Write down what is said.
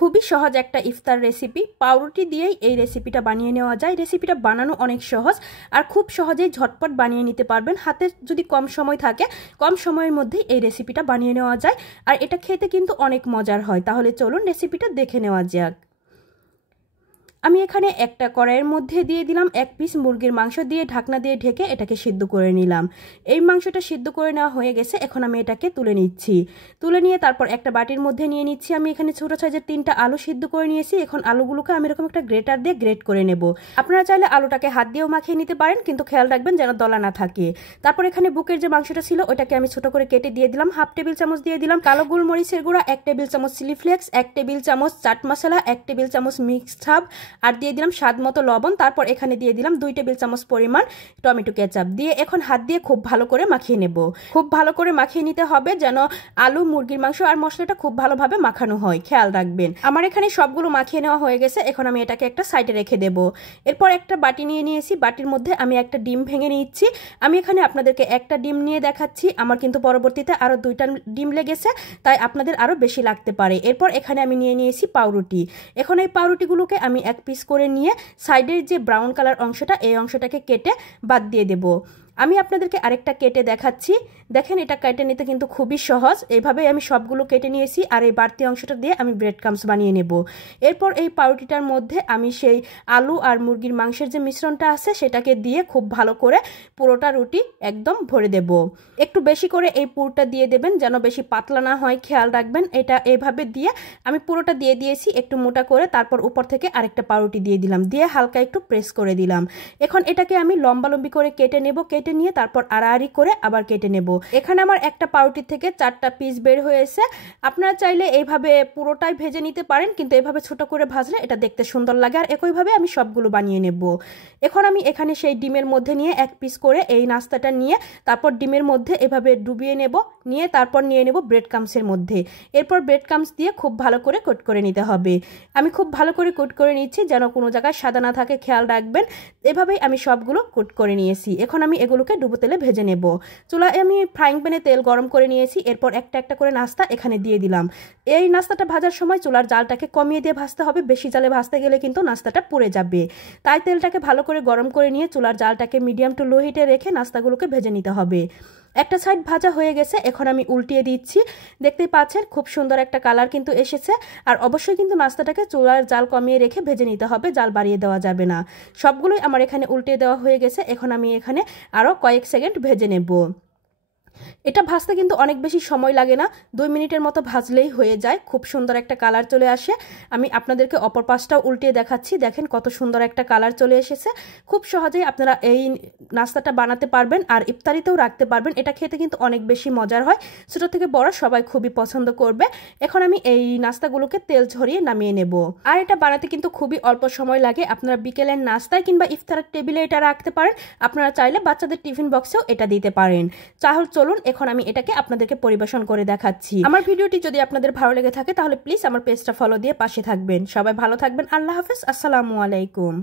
খুবই সহজ একটা ইফতার রেসিপি। পাউরুটি দিয়েই এই রেসিপিটা বানিয়ে নেওয়া যায়। রেসিপিটা বানানো অনেক সহজ আর খুব সহজেই ঝটপট বানিয়ে নিতে পারবেন। হাতে যদি কম সময় থাকে, কম সময়ের মধ্যেই এই রেসিপিটা বানিয়ে নেওয়া যায় আর এটা খেতে কিন্তু অনেক মজার হয়। তাহলে চলুন রেসিপিটা দেখে নেওয়া যাক। আমি এখানে একটা কড়াইয়ের মধ্যে দিয়ে দিলাম 1 পিস মুরগির মাংস, দিয়ে ঢাকনা দিয়ে ঢেকে এটাকে সিদ্ধ করে নিলাম। এই মাংসটা সিদ্ধ করে নেওয়া হয়ে গেছে। এখন আমি এটাকে তুলে নিচ্ছি। তুলে নিয়ে তারপর একটা বাটির মধ্যে নিয়ে নিচ্ছি। আমি এখানে ছোট সাইজের 3টা আলু সিদ্ধ করে নিয়েছি। এখন আলুগুলোকে আমি এরকম একটা গ্রেটার দিয়ে গ্রেট করে নেব। আপনারা চাইলে আলুটাকে হাত দিয়েও মাখিয়ে নিতে পারেন, কিন্তু খেয়াল রাখবেন যেন দলা না থাকে। তারপর এখানে বুকের যে মাংসটা ছিল ওটাকে আমি ছোট করে কেটে দিয়ে দিলাম। 1/2 টেবিল চামচ দিয়ে দিলাম কালো গোলমরিচের গুঁড়া, 1 টেবিল চামচ চিলি ফ্লেক্স, 1 টেবিল চামচ চাট মশলা, 1 টেবিল চামচ মিক্সড হার্ব আর দিয়ে দিলাম স্বাদ মতো লবণ। তারপর এখানে দিয়ে দিলাম 2 টেবিল চামচ পরিমাণ টমেটো কেচাপ দিয়ে এখন হাত দিয়ে খুব ভালো করে মাখিয়ে নেব। খুব ভালো করে মাখিয়ে নিতে হবে যেন আলু, মুরগির মাংস আর মশলাটা খুব ভালোভাবে মাখানো হয়। খেয়াল রাখবেন। আমার এখানে সবগুলো মাখিয়ে নেওয়া হয়ে গেছে। এখন আমি এটাকে একটা সাইডে রেখে দেব। এরপর একটা বাটি নিয়ে নিয়েছি। বাটির মধ্যে আমি একটা ডিম ভেঙে নিচ্ছি। আমি এখানে আপনাদেরকে একটা ডিম নিয়ে দেখাচ্ছি। আমার কিন্তু পরবর্তীতে আরও 2টা ডিম লেগেছে, তাই আপনাদের আরও বেশি লাগতে পারে। এরপর এখানে আমি নিয়ে নিয়েছি পাউরুটি। এখন এই পাউরুটিগুলোকে আমি 1 পিস করে নিয়ে সাইডের যে ব্রাউন কালার অংশটা, এই অংশটাকে কেটে বাদ দিয়ে দেব। আমি আপনাদেরকে আরেকটা কেটে দেখাচ্ছি। দেখেন, এটা কেটে নিতে কিন্তু খুবই সহজ। এইভাবেই আমি সবগুলো কেটে নিয়েছি আর এই বাড়তি অংশটা দিয়ে আমি ব্রেড ক্রাম্বস বানিয়ে নেব। এরপর এই পাউরুটিটার মধ্যে আমি সেই আলু আর মুরগির মাংসের যে মিশ্রণটা আছে সেটাকে দিয়ে খুব ভালো করে পুরোটা রুটি একদম ভরে দেব। একটু বেশি করে এই পুরটা দিয়ে দেবেন যেন বেশি পাতলা না হয়। খেয়াল রাখবেন। এটা এইভাবে দিয়ে আমি পুরোটা দিয়ে দিয়েছি একটু মোটা করে। তারপর উপর থেকে আরেকটা পাউরুটি দিয়ে দিলাম, দিয়ে হালকা একটু প্রেস করে দিলাম। এখন এটাকে আমি লম্বালম্বি করে কেটে নেব। কেটে নিয়ে তারপর আড়াআড়ি করে আবার কেটে নেব। এখানে আমার একটা পাউরুটি থেকে 4টা পিস বের হয়েছে। আপনারা চাইলে এইভাবে পুরোটাই ভেজে নিতে পারেন, কিন্তু এইভাবে ছোট করে ভাজলে এটা দেখতে সুন্দর লাগে। আর একইভাবে আমি সবগুলো বানিয়ে নেব। এখন আমি এখানে সেই ডিমের মধ্যে নিয়ে 1 পিস করে এই নাস্তাটা নিয়ে তারপর ডিমের মধ্যে এভাবে ডুবিয়ে নেব। নিয়ে তারপর নিয়ে নেব ব্রেড ক্রাম্বসের মধ্যে। এরপর ব্রেড ক্রাম্বস দিয়ে খুব ভালো করে কোট করে নিতে হবে। আমি খুব ভালো করে কোট করে নিচ্ছি যেন কোনো জায়গায় সাদা না থাকে। খেয়াল রাখবেন। এভাবেই আমি সবগুলো কোট করে নিয়েছি। এখন আমি এগুলোকে ডুবো তেলে ভেজে নেব। চুলায় আমি ফ্রাইং প্যানে তেল গরম করে নিয়েছি। এরপর একটা একটা করে নাস্তা এখানে দিয়ে দিলাম। এই নাস্তাটা ভাজার সময় চুলার জালটাকে কমিয়ে দিয়ে ভাজতে হবে। বেশি জালে ভাজতে গেলে কিন্তু নাস্তাটা পুড়ে যাবে। তাই তেলটাকে ভালো করে গরম করে নিয়ে চুলার জালটাকে মিডিয়াম টু লো হিটে রেখে নাস্তাগুলোকে ভেজে নিতে হবে। একটা সাইড ভাজা হয়ে গেছে। এখন আমি উল্টিয়ে দিচ্ছি। দেখতেই পাচ্ছেন খুব সুন্দর একটা কালার কিন্তু এসেছে। আর অবশ্যই কিন্তু নাস্তাটাকে চুলার জাল কমিয়ে রেখে ভেজে নিতে হবে, জাল বাড়িয়ে দেওয়া যাবে না। সবগুলোই আমার এখানে উল্টিয়ে দেওয়া হয়ে গেছে। এখন আমি এখানে আরও কয়েক সেকেন্ড ভেজে নেব। এটা ভাজতে কিন্তু অনেক বেশি সময় লাগে না, 2 মিনিটের মতো ভাজলেই হয়ে যায়। খুব সুন্দর একটা কালার চলে আসে। আমি আপনাদেরকে অপর পাশটাও উল্টিয়ে দেখাচ্ছি। দেখেন কত সুন্দর একটা কালার চলে এসেছে। খুব সহজেই আপনারা এই নাস্তাটা বানাতে পারবেন আর ইফতারিতেও রাখতে পারবেন। এটা খেতে কিন্তু অনেক বেশি মজার হয়। ছোট থেকে বড় সবাই খুবই পছন্দ করবে। এখন আমি এই নাস্তাগুলোকে তেল ঝরিয়ে নামিয়ে নেব। আর এটা বানাতে কিন্তু খুবই অল্প সময় লাগে। আপনারা বিকেলের নাস্তায় কিংবা ইফতারের টেবিলে এটা রাখতে পারেন। আপনারা চাইলে বাচ্চাদের টিফিন বক্সেও এটা দিতে পারেন। চাহল চলুন এখন আমি এটাকে আপনাদেরকে পরিবেশন করে দেখাচ্ছি। আমার ভিডিওটি যদি আপনাদের ভালো লেগে থাকে তাহলে প্লিজ আমার পেজটা ফলো দিয়ে পাশে থাকবেন। সবাই ভালো থাকবেন। আল্লাহ হাফেজ। আসসালামু আলাইকুম।